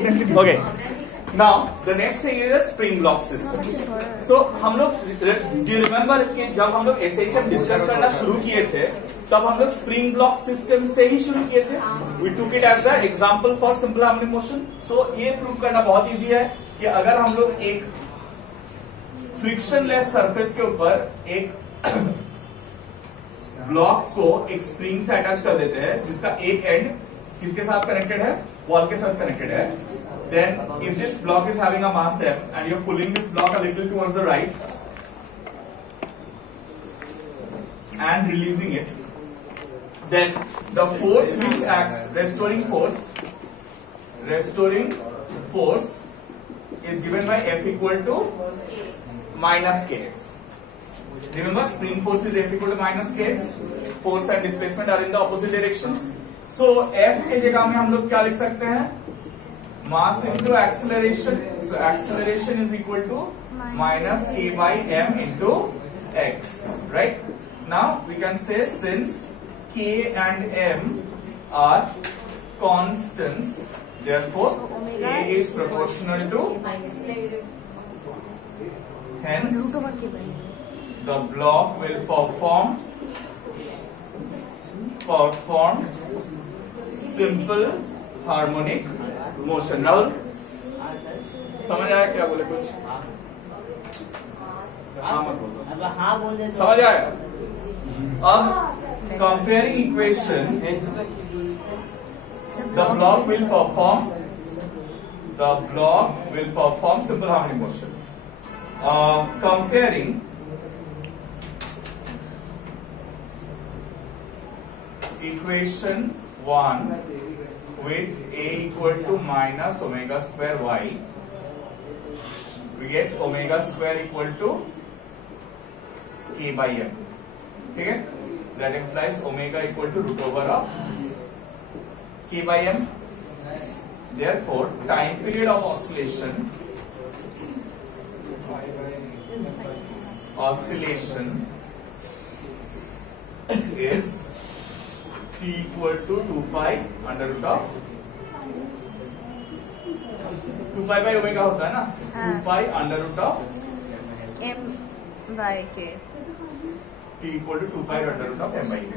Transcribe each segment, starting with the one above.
Okay. Now the next thing is a spring block system. So हम लोग do you remember कि जब हम लोग SHM डिस्कस करना शुरू किए थे तब हम लोग स्प्रिंग ब्लॉक सिस्टम से ही शुरू किए थे. We took it as the example for simple harmonic motion. So ये प्रूव करना बहुत इजी है कि अगर हम लोग एक फ्रिक्शनलेस सरफेस के ऊपर एक ब्लॉक को एक स्प्रिंग से अटैच कर देते हैं जिसका एक एंड किसके साथ कनेक्टेड है, वॉल के साथ कनेक्टेड है, then if this block is having a mass m and you're pulling this block a little towards the right and releasing it, then the force which acts, restoring force is given by F equal to minus kx. Remember, spring force is F equal to minus kx. Force and displacement are in the opposite directions. So F के जगह में हम लोग क्या लिख सकते हैं? Mass into acceleration. So acceleration is equal to minus k by m into x. Right? Now we can say since k and m are constants, therefore a is proportional to, hence the block will perform simple harmonic motion. Rahul समझ आया क्या बोले कुछ? हाँ मत बोलो. समझ आया? अब comparing equation, the block will perform simple harmonic motion. Comparing equation 1 with a equal to minus omega square y, we get omega square equal to k by m. Okay? That implies omega equal to root over of k by m. Therefore, time period of oscillation is t equal to 2 pi under root of 2 pi by omega होता है ना, 2 pi under root of m by k. t equal to 2 pi under root of m by k.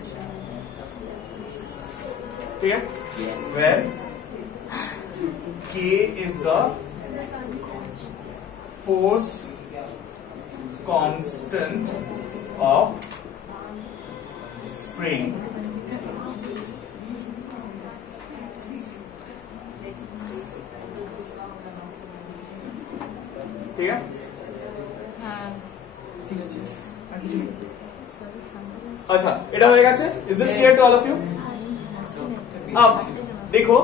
ठीक है? Where k is the force constant of spring, ठीक है? अच्छा, এটা হয়ে গেছে. Is this clear to all of you? अब देखो,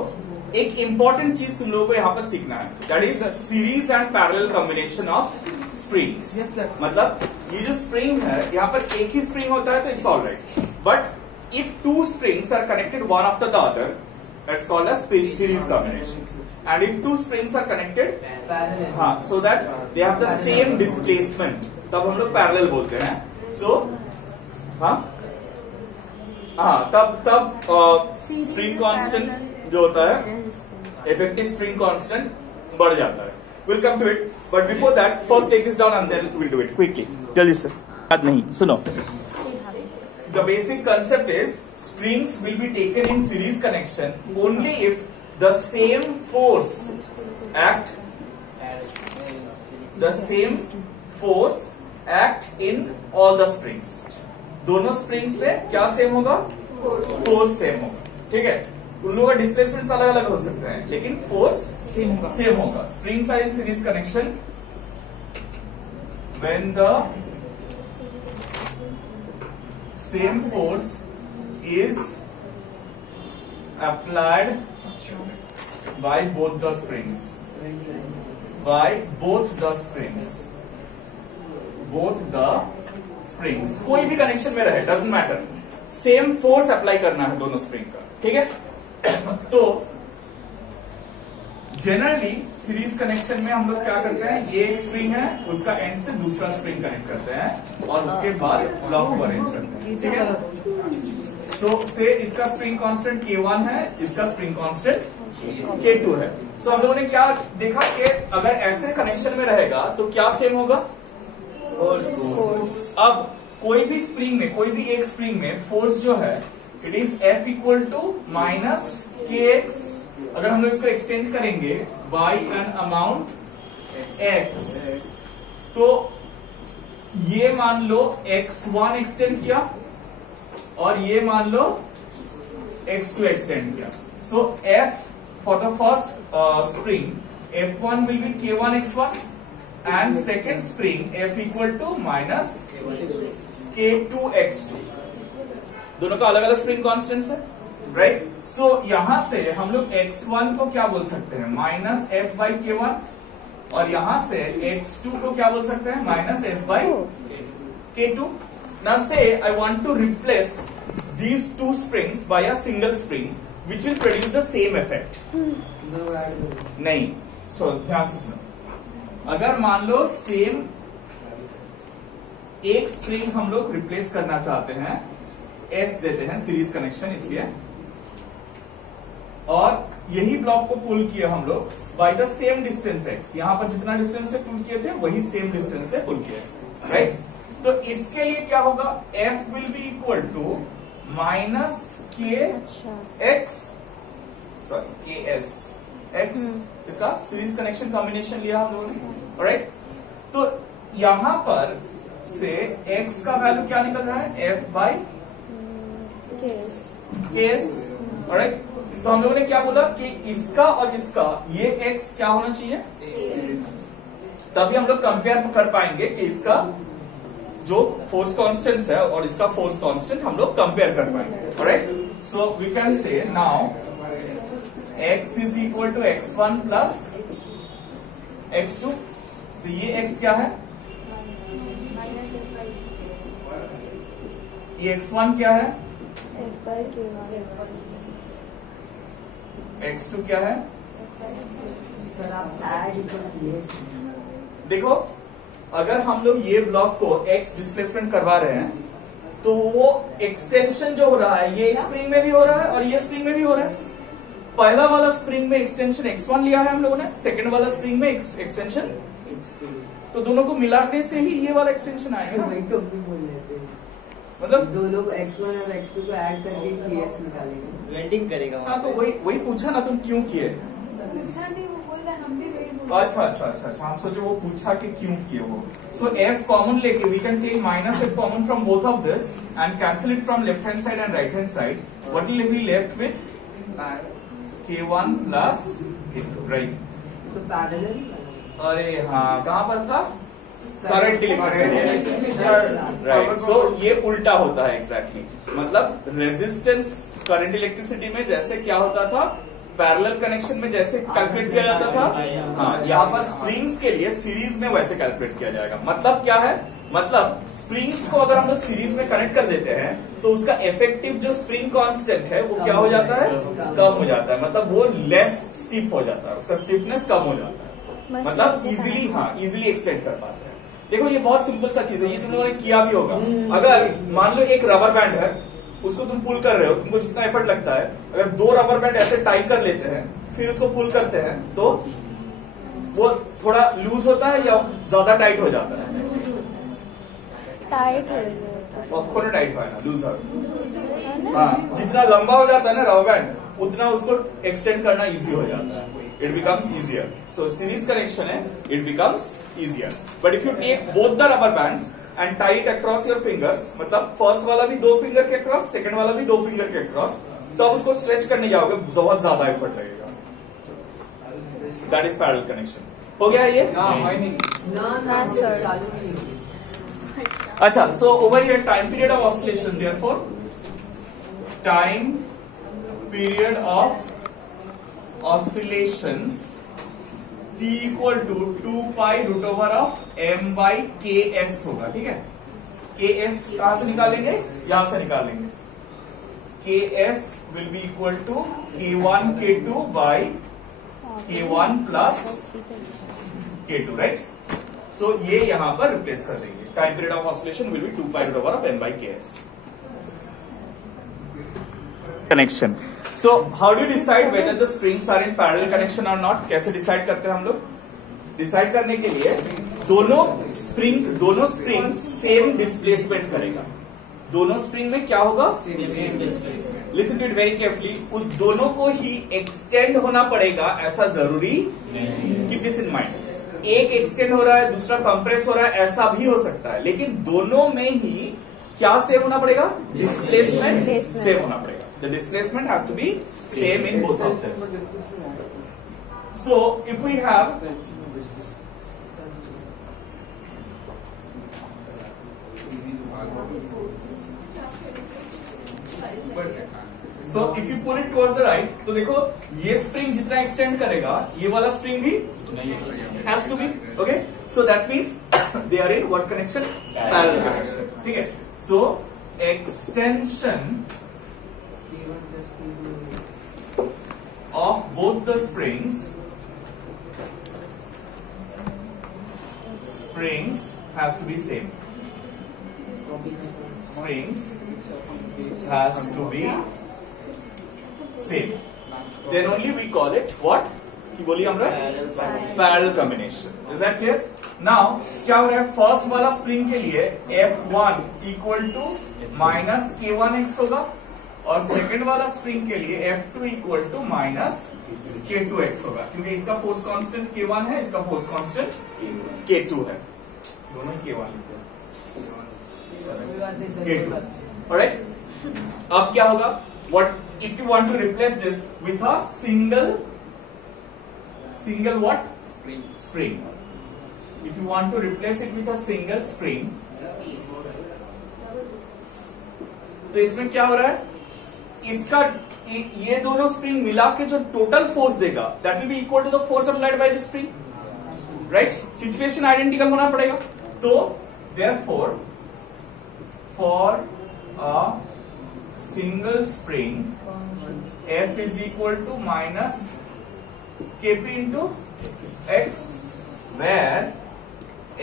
एक इंपॉर्टेंट चीज तुम लोगों को यहाँ पर सीखना है, that is series and parallel combination of springs. मतलब ये जो स्प्रिंग है यहाँ पर एक ही स्प्रिंग होता है तो it's all right, but if two springs are connected one after the other, that's called as series combination. And if two springs are connected, हाँ, so that they have the same displacement, तब हम लोग parallel बोलते हैं. सो हाँ, तब spring constant जो होता है, इफेक्टिव स्प्रिंग कांस्टेंट बढ़ जाता है. We'll come to it, but before that, first take this down and then we'll do it quickly. Jल्दी से. याद नहीं, सुनो. The basic concept is springs will be taken in series connection only if the same force act in all the springs. दोनों springs पे क्या same होगा? Force same होगा. ठीक है? उन लोगों का डिस्प्लेसमेंट अलग अलग हो सकते हैं लेकिन फोर्स सेम होगा. Springs are in series connection when the same force is applied by both the springs. कोई भी कनेक्शन में रहे, doesn't matter, same force apply करना है दोनों स्प्रिंग का. ठीक है? तो जनरली सीरीज कनेक्शन में हम लोग क्या करते हैं, ये एक स्प्रिंग है, उसका एंड से दूसरा स्प्रिंग कनेक्ट करते हैं और उसके बाद ब्लॉक को अरेंज करते हैं. ठीक है? सो से इसका स्प्रिंग कांस्टेंट K1 है, इसका स्प्रिंग कांस्टेंट K2 है। सो हम लोगों ने क्या देखा कि अगर ऐसे कनेक्शन में रहेगा तो क्या सेम होगा? फोर्स। अब कोई भी स्प्रिंग में, कोई भी एक स्प्रिंग में फोर्स जो है it is F equal to minus KX। अगर हम लोग इसको एक्सटेंड करेंगे बाय एन अमाउंट X, तो ये मान लो X1 एक्सटेंड किया और ये मान लो X2 एक्सटेंड किया। So F for the first spring F1 will be K1 X1 and second spring F equal to minus K2 X2। दोनों का अलग अलग स्प्रिंग कॉन्स्टेंट्स है, राइट? सो यहां से हम लोग X1 को क्या बोल सकते हैं? माइनस F बाई K1, और यहां से X2 को क्या बोल सकते हैं? Minus F by K2। Now say I want to replace these two springs by a single spring which will produce the same effect. नहीं, so ध्यान से सुनो। अगर मान लो सेम एक स्प्रिंग हम लोग रिप्लेस करना चाहते हैं, S देते हैं सीरीज कनेक्शन इसलिए, और यही ब्लॉक को पुल किया हम लोग by the same distance X। यहां पर जितना डिस्टेंस से पुल किए थे वही सेम डिस्टेंस से पुल किए, राइट? तो इसके लिए क्या होगा? F will be equal to minus KX, sorry KS X। इसका सीरीज कनेक्शन कॉम्बिनेशन लिया हम लोगों ने, राइट? तो यहां पर से X का वैल्यू क्या निकल रहा है? F by KS, right? तो हम लोगों ने क्या बोला कि इसका और इसका ये X क्या होना चाहिए? तभी हम लोग कंपेयर कर पाएंगे कि इसका जो फोर्स कांस्टेंट है और इसका फोर्स कांस्टेंट हम लोग कंपेयर कर पाएंगे, right? So we can say now X is equal to X1 plus X2। तो ये X क्या है? ये X1 क्या है? X2 क्या है? सर आप ऐड देखो, अगर हम लोग ये ब्लॉक को X डिस्प्लेसमेंट करवा रहे हैं तो वो एक्सटेंशन जो हो रहा है ये स्प्रिंग में भी हो रहा है और ये स्प्रिंग में भी हो रहा है। पहला वाला स्प्रिंग में एक्सटेंशन X1 लिया है हम लोगों ने, सेकंड वाला स्प्रिंग में एक्सटेंशन, तो दोनों को मिलाने से ही ये वाला एक्सटेंशन आएगा ना। मतलब दोनों को X1 और X2 को ऐड करके KS निकालेंगे, ब्लेंडिंग करेगा। हाँ, तो वही पूछा ना, तुम क्यों किए? पूछा नहीं, वो बोल रहा हम भी वही बोल। अच्छा, हम सोचे वो पूछा कि क्यों किए वो। सो F कॉमन लेके we can take minus F common from both of this and cancel it from left hand side and right hand side. What will be left with? K1 plus K2, right? तो parallel. अरे हाँ, कहाँ पर था? Current electricity, right? सो ये उल्टा होता है एग्जैक्टली। मतलब रेजिस्टेंस करंट इलेक्ट्रिसिटी में जैसे क्या होता था, पैरेलल कनेक्शन में जैसे कैलकुलेट किया जाता था, हाँ, यहाँ पर स्प्रिंग्स के लिए सीरीज में वैसे कैलकुलेट किया जाएगा। मतलब क्या है? मतलब स्प्रिंग्स को अगर हम लोग सीरीज में कनेक्ट कर देते हैं तो उसका इफेक्टिव जो स्प्रिंग कांस्टेंट है वो क्या हो जाता है? कम हो जाता है। मतलब वो लेस स्टिफ हो जाता है, उसका स्टिफनेस कम हो जाता है। मतलब इजीली एक्सटेंड कर पाते हैं। देखो, ये बहुत सिंपल सा चीज है, ये तुम लोगों ने किया भी होगा। अगर मान लो एक रबर बैंड है, उसको तुम पुल कर रहे हो, तुमको जितना एफर्ट लगता है, अगर 2 रबर बैंड ऐसे टाई कर लेते हैं फिर उसको पुल करते हैं तो वो थोड़ा लूज होता है या ज्यादा टाइट हो जाता है? टाइट हो जाता और थोड़ा टाइट हो ना, लूज हो। हाँ, जितना लंबा हो जाता है ना रबर बैंड उतना उसको एक्सटेंड करना इजी हो जाता है। It becomes easier. So series connection है, it becomes easier. But if you take both the rubber bands and tie it across your fingers, मतलब फर्स्ट वाला भी 2 फिंगर के अक्रॉस, सेकंड वाला भी 2 फिंगर के अक्रॉस, तो आप उसको स्ट्रेच करने जाओगे बहुत ज्यादा एफर्ट लगेगा। That is parallel connection. हो गया ये? ना सर। चालू नहीं। अच्छा, so over here time period of oscillation, therefore time period of oscillations t equal to 2 pi root over of m by ks होगा, ठीक है? ks कहां से निकालेंगे? यहां से निकालेंगे। ks will be equal to k1 k2 by k1 plus k2, right? So ये यहां पर रिप्लेस कर देंगे। Time period of oscillation will be 2 pi root over of m by ks. connection. So how do you decide whether the springs are in parallel connection or not? कैसे decide करते हैं हम लोग? डिसाइड करने के लिए दोनों स्प्रिंग सेम डिस्प्लेसमेंट करेगा. दोनों स्प्रिंग में क्या होगा? Listen to it very carefully. उस दोनों को ही एक्सटेंड होना पड़ेगा ऐसा जरूरी कीप दिस इन माइंड. एक एक्सटेंड हो रहा है, दूसरा कंप्रेस हो रहा है, ऐसा भी हो सकता है, लेकिन दोनों में ही क्या सेम होना पड़ेगा? डिस्प्लेसमेंट सेम होना पड़ेगा. The displacement has to be same in both of them. So if we have so if you pull it towards the right, तो देखो ये स्प्रिंग जितना एक्सटेंड करेगा ये वाला स्प्रिंग भी has to be okay. So that means they are in what connection? Parallel connection. ठीक है. So extension of both the springs has to be same. Springs has to be same. Then only we call it what? कि बोलिए हम parallel combination. Is that clear? Now क्या हो रहा है? First वाला स्प्रिंग के लिए F1 equal to minus K1x होगा और सेकंड वाला स्प्रिंग के लिए F2 equal to minus K2x होगा, क्योंकि इसका फोर्स कांस्टेंट K1 है, इसका फोर्स कांस्टेंट K2 है. दोनों ही K1 K2. ऑलराइट. अब क्या होगा? What if you want to replace this with a single what? Spring. If you want to replace it with a single spring, तो इसमें क्या हो रहा है? इसका ये दोनों स्प्रिंग मिला के जो टोटल फोर्स देगा that will be equal to the force applied by this spring, right? Situation identical होना पड़ेगा. तो therefore for a single spring F is equal to minus Kp into x, where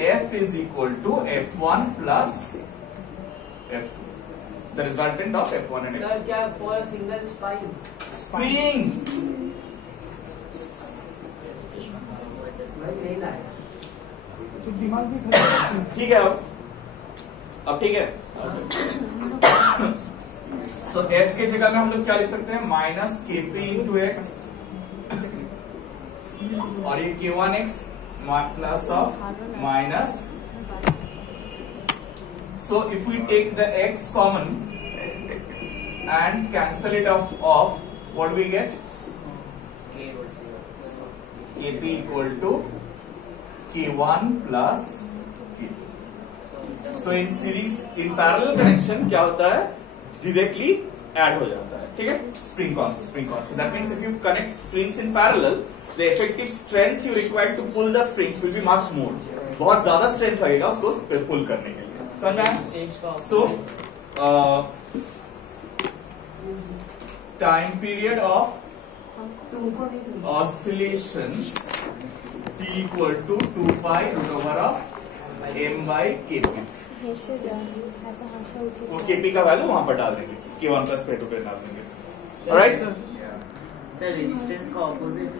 F is equal to F1 plus F2, the resultant of F1 and F2. Sir, क्या for a single spring? नहीं लाया तो दिमाग भी खराब. ठीक है. अब ठीक है. सो F के जगह में हम लोग क्या लिख सकते हैं? माइनस Kp इंटू एक्स और ये K1x plus of minus. So if we take the x common and cancel it off what we get? Kp equal to K1 plus K2. So in series in parallel connection क्या होता है? Directly add हो जाता है. ठीक है. Spring constant. That means if you connect springs in parallel, the effective strength you require to pull the springs will be much more. बहुत ज्यादा स्ट्रेंथ लगेगा उसको पुल करने के लिए. समझ में आया? So time period of oscillations T equal to 2 pi root over of m by Kp. वो Kp का वैल्यू वहां पर डाल देंगे. K1 plus K2 पे डाल देंगे. Alright? सर रेजिस्टेंस का ऑपोजिट